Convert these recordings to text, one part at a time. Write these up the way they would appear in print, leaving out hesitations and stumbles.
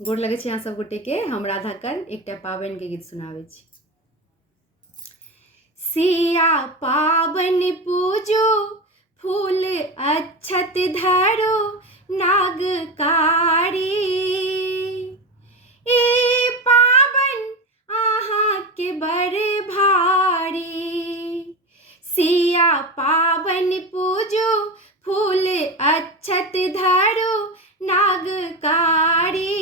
गोर लगै छी अहाँ सब गोटे के। हम राधाकरण एकटा पाबनि के गीत सुनाबै छी। सिया पाबनि पूजो, फूल अक्षत धरो, नागकारी। ई पाबनि अहाँके बड़ भारी। सिया पाबनि पूजो, फूल अक्षत धरो, नागकारी।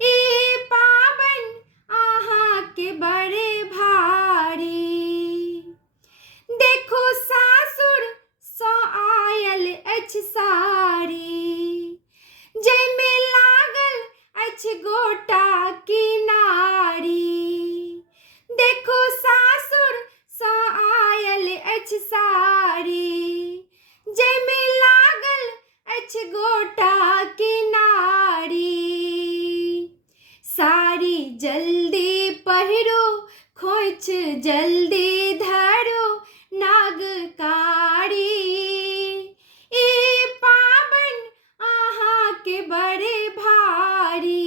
ई पाबनि अहाँके बड़ भारी। देखो सासुर सँ आयल अछि साड़ी, जाहिमे लागल अछि गोटा किनारी। देखो सासुर सँ आयल अछि साड़ी, जाहिमे लागल अछि गोटा किनारी। साड़ी जल्दी पहिरो, खोइछ जल्दी धरो, नागकारी। ई पाबनि अहाँके बड़ भारी।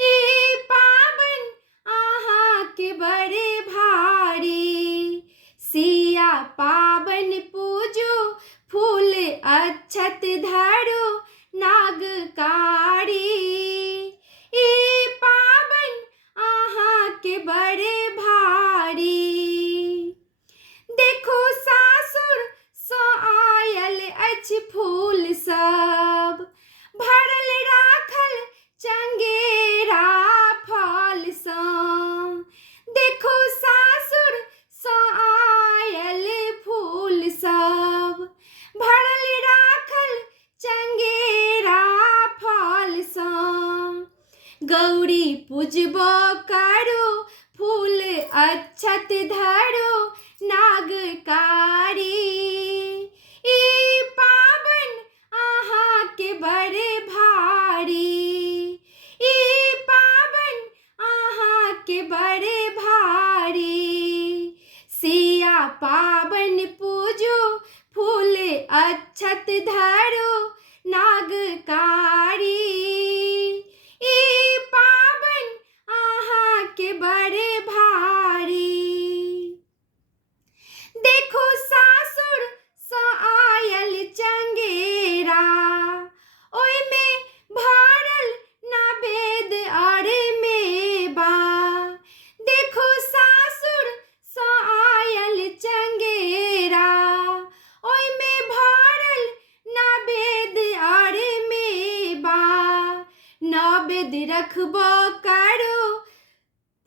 ई पाबनि अहाँके बड़ भारी। सिया पाबनि पूजो, फूल अक्षत धरो, नागकारी। ई पाबनि अहाँके बड़ भारी। देखो सासुर सँ आयल अछि फूल सब, भरल राखल चंगेरा फल सँ। देखो सासुर सँ आयल फूल सब, भरल राखल चंगेरा फल सँ। गौरी पूजबो करो, फूल अक्षत धरो, नागकारी। ई पाबनि अहाँके बड़ भारी। ई पाबनि अहाँके बड़ भारी। सिया पाबनि पूजो, फूल अक्षत धरो, नागकारी। ई पाबनि अहाँके बड़ भारी। देखो सासुर सँ आयल चंगेरा, ओहिमे भरल नवेद और मेवा। देखो सासुर सँ आयल चंगेरा, ओहिमे भरल नवेद और मेवा। नवेद रखबो करो,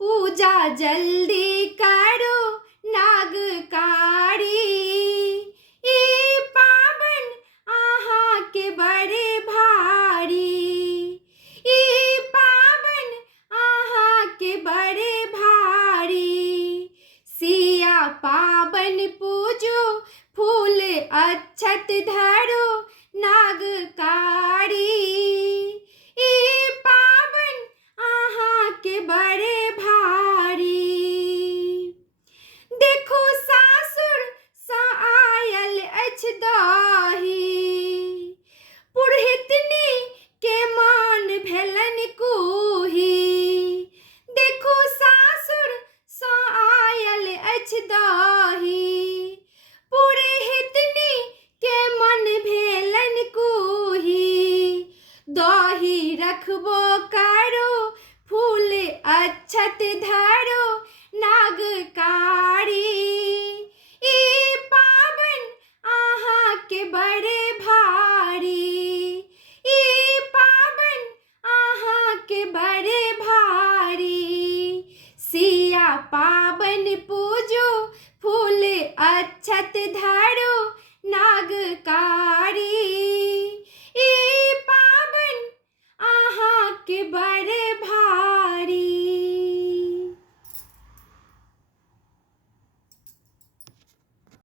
पूजा जल्दी करो, नागकारी। ई पाबनि अहाँके बड़ भारी। ई पाबनि अहाँके बड़ भारी। सिया पाबनि पूजो, फूल अक्षत धरो, नागकारी। ई पाबनि अहाँके बड़ भारी। देखो सासुर सँ आयल अछि दही, पुरहितनी के मान भेलनि कूही। देखो सासुर सँ आयल अछि दही, पुरहितनी के मन भेलनि कूही। दही रखबो करो, फूल अक्षत धरो, नागकारी। ई पाबनि अहाँके बड़ भारी। ई पाबनि अहाँके बड़ भारी। सिया पाबनि पूजो, फूल अक्षत धरो,